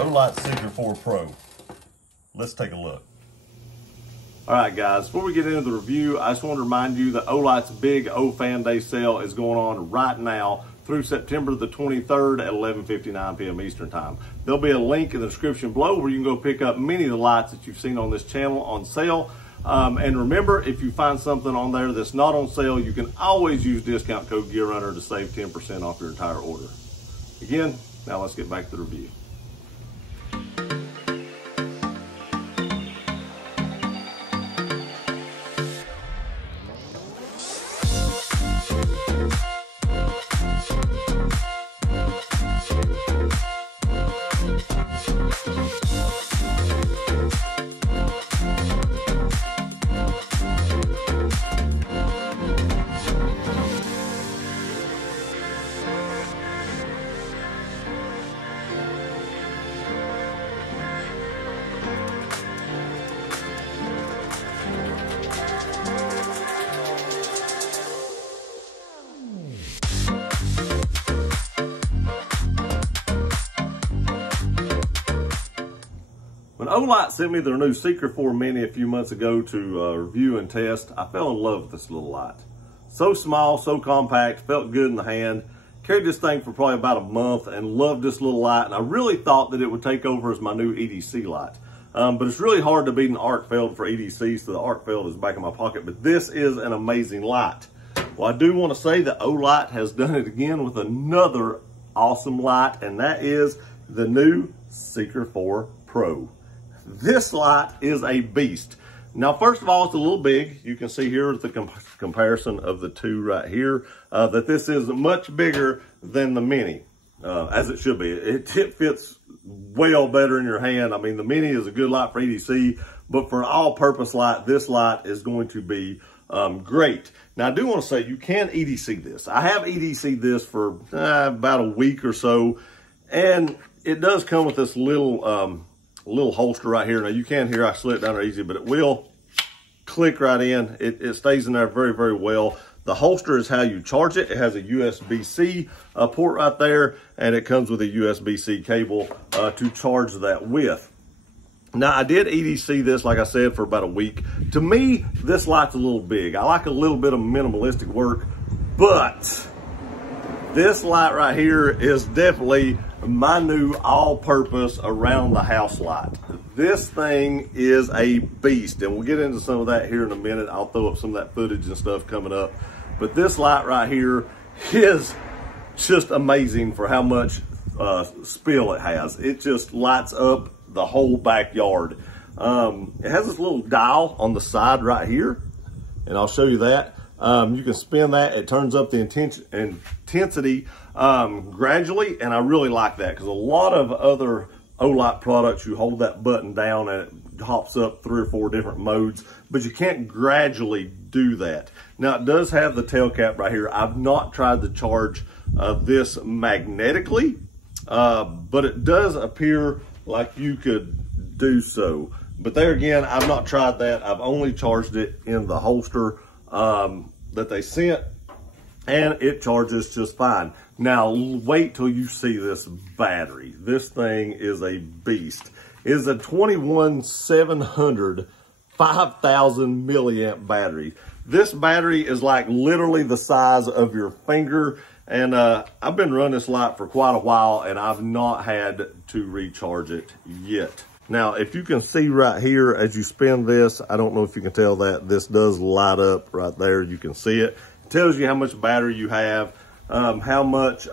Olight Seeker 4 Pro. Let's take a look. All right, guys, before we get into the review, I just want to remind you that Olight's big O Fan Day sale is going on right now through September the 23rd at 11:59 p.m. Eastern Time. There'll be a link in the description below where you can go pick up many of the lights that you've seen on this channel on sale. And remember, if you find something on there that's not on sale, you can always use discount code GearRunner to save 10% off your entire order. Again, now let's get back to the review. When Olight sent me their new Seeker 4 Mini a few months ago to review and test, I fell in love with this little light. So small, so compact, felt good in the hand. Carried this thing for probably about a month and loved this little light, and I really thought that it would take over as my new EDC light. But it's really hard to beat an arc feld for EDC, so the arc feld is back in my pocket, but this is an amazing light. Well, I do want to say that Olight has done it again with another awesome light, and that is the new Seeker 4 Pro. This light is a beast. Now, first of all, it's a little big. You can see here the comparison of the two right here, that this is much bigger than the Mini, as it should be. It fits well better in your hand. I mean, the Mini is a good light for EDC, but for an all-purpose light, this light is going to be great. Now, I do want to say you can EDC this. I have EDC'd this for about a week or so, and it does come with this little holster right here. Now you can hear I slid it down there easy, but it will click right in. It stays in there very, very well. The holster is how you charge it. It has a USB-C port right there, and it comes with a USB-C cable to charge that with. Now, I did EDC this, like I said, for about a week. To me, this light's a little big. I like a little bit of minimalistic work, but this light right here is definitely my new all-purpose around the house light. This thing is a beast, and we'll get into some of that here in a minute. I'll throw up some of that footage and stuff coming up. But this light right here is just amazing for how much spill it has. It just lights up the whole backyard. It has this little dial on the side right here, and I'll show you that. You can spin that. It turns up the intensity gradually, and I really like that because a lot of other Olight products, you hold that button down and it hops up 3 or 4 different modes, but you can't gradually do that. Now, it does have the tail cap right here. I've not tried to charge this magnetically, but it does appear like you could do so. But there again, I've not tried that. I've only charged it in the holster that they sent, and it charges just fine. Now, wait till you see this battery. This thing is a beast. It is a 21700 5000 milliamp battery. This battery is like literally the size of your finger, and I've been running this light for quite a while, and I've not had to recharge it yet. Now, if you can see right here as you spin this, I don't know if you can tell that this does light up right there. You can see it. It tells you how much battery you have, how much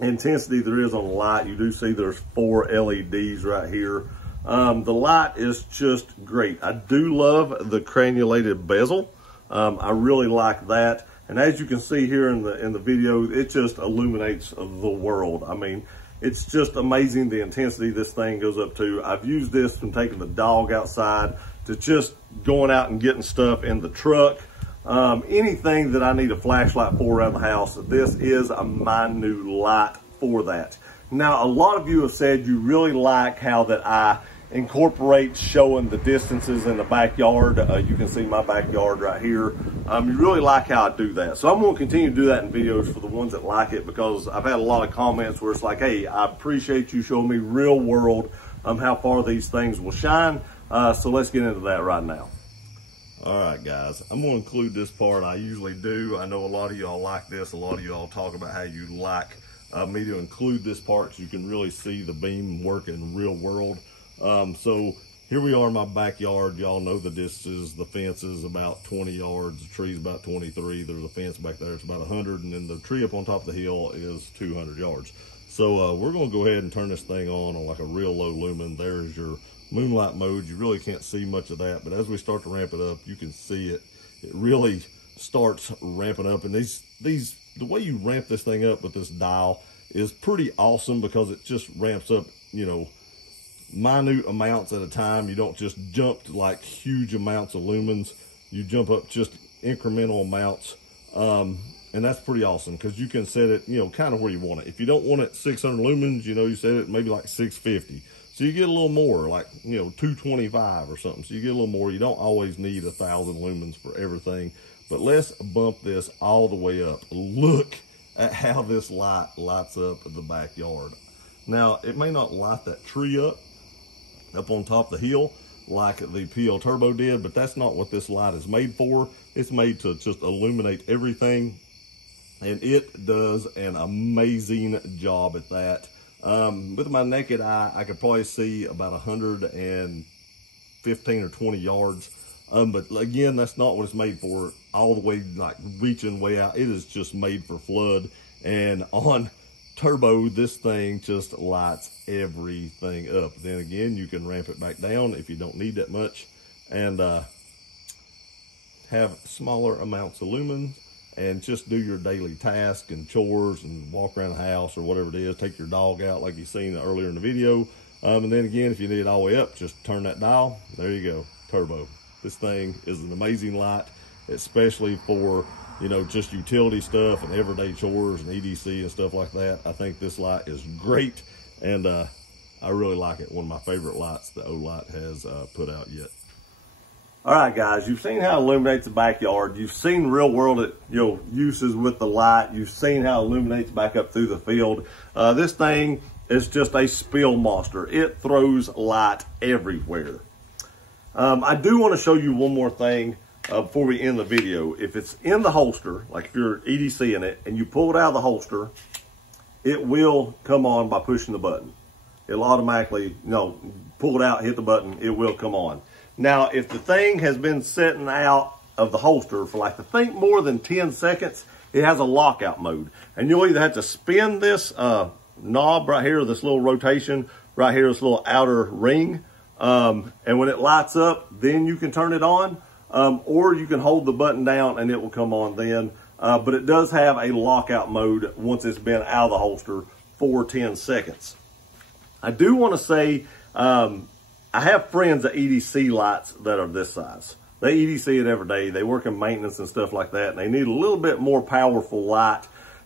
intensity there is on the light. You do see there's 4 LEDs right here. The light is just great. I do love the crenulated bezel. I really like that. And as you can see here in the video, it just illuminates the world. I mean, it's just amazing the intensity this thing goes up to. I've used this from taking the dog outside to just going out and getting stuff in the truck. Anything that I need a flashlight for around the house, this is my new light for that. Now, a lot of you have said you really like how that I incorporates showing the distances in the backyard. You can see my backyard right here. You really like how I do that. So I'm going to continue to do that in videos for the ones that like it, because I've had a lot of comments where it's like, hey, I appreciate you showing me real world how far these things will shine. So let's get into that right now. All right, guys, I'm going to include this part. I usually do. I know a lot of y'all like this. A lot of y'all talk about how you like me to include this part so you can really see the beam work in real world. So here we are in my backyard. Y'all know the distances. The fence is about 20 yards. The tree's about 23. There's a fence back there. It's about 100. And then the tree up on top of the hill is 200 yards. So we're going to go ahead and turn this thing on like a real low lumen. There's your moonlight mode. You really can't see much of that, but as we start to ramp it up, you can see it. It really starts ramping up, and the way you ramp this thing up with this dial is pretty awesome, because it just ramps up, you know, minute amounts at a time. You don't just jump to like huge amounts of lumens. You jump up just incremental amounts, and that's pretty awesome, because you can set it, you know, kind of where you want it. If you don't want it 600 lumens, you know, you set it maybe like 650. So you get a little more, like, you know, 225 or something. So you get a little more. You don't always need 1,000 lumens for everything. But let's bump this all the way up. Look at how this light lights up the backyard. Now, it may not light that tree up on top of the hill like the PL Turbo did, but that's not what this light is made for. It's made to just illuminate everything, and it does an amazing job at that. With my naked eye, I could probably see about 115 or 20 yards. But again, that's not what it's made for, all the way, like reaching way out. It is just made for flood. And on turbo, this thing just lights everything up. Then again, you can ramp it back down if you don't need that much, and have smaller amounts of lumens, and just do your daily tasks and chores and walk around the house or whatever it is. Take your dog out like you've seen earlier in the video. And then again, if you need it all the way up, just turn that dial. There you go, turbo. This thing is an amazing light, especially for, you know, just utility stuff and everyday chores and EDC and stuff like that. I think this light is great, and I really like it. One of my favorite lights that Olight has put out yet. All right, guys, you've seen how it illuminates the backyard. You've seen real world, uses with the light. You've seen how it illuminates back up through the field. This thing is just a spill monster. It throws light everywhere. I do want to show you one more thing before we end the video. If it's in the holster, like if you're EDCing it and you pull it out of the holster, it will come on by pushing the button. It'll automatically, pull it out, hit the button, it will come on. Now, if the thing has been sitting out of the holster for like, I think more than 10 seconds, it has a lockout mode. And you'll either have to spin this knob right here, this little rotation right here, this little outer ring. And when it lights up, then you can turn it on. Or you can hold the button down and it will come on then. But it does have a lockout mode once it's been out of the holster for 10 seconds. I do want to say, I have friends that EDC lights that are this size. They EDC it every day. They work in maintenance and stuff like that, and they need a little bit more powerful light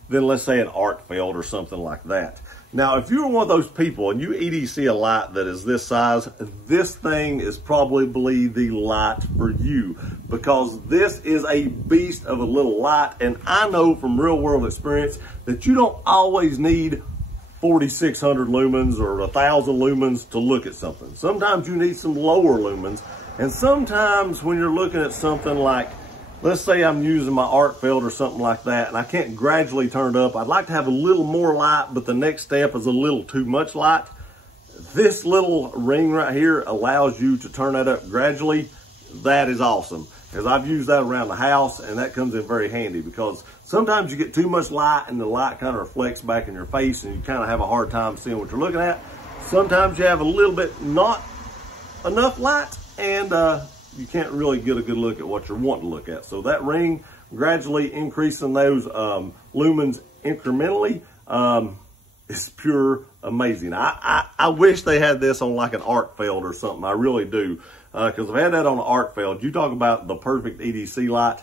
than, let's say, an arc field or something like that. Now, if you're one of those people and you EDC a light that is this size, this thing is probably the light for you, because this is a beast of a little light. And I know from real world experience that you don't always need 4,600 lumens or 1,000 lumens to look at something. Sometimes you need some lower lumens. And sometimes when you're looking at something like, let's say I'm using my arc field or something like that, and I can't gradually turn it up. I'd like to have a little more light, but the next step is a little too much light. This little ring right here allows you to turn that up gradually. That is awesome, because I've used that around the house, and that comes in very handy, because sometimes you get too much light and the light kind of reflects back in your face and you kind of have a hard time seeing what you're looking at. Sometimes you have a little bit not enough light, and you can't really get a good look at what you're wanting to look at. So that ring gradually increasing those lumens incrementally is pure amazing. I wish they had this on like an arc field or something. I really do. Because if I had that on an arc field, you talk about the perfect EDC light,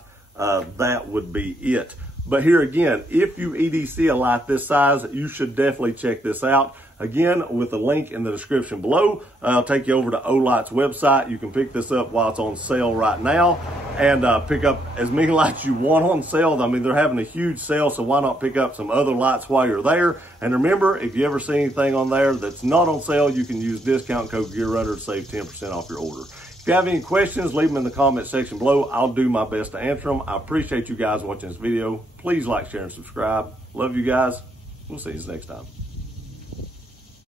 that would be it. But here again, if you EDC a light this size, you should definitely check this out. Again, with the link in the description below, I'll take you over to Olight's website. You can pick this up while it's on sale right now and pick up as many lights you want on sale. I mean, they're having a huge sale, so why not pick up some other lights while you're there? And remember, if you ever see anything on there that's not on sale, you can use discount code GearRunner to save 10% off your order. If you have any questions, leave them in the comment section below. I'll do my best to answer them. I appreciate you guys watching this video. Please like, share, and subscribe. Love you guys. We'll see you next time.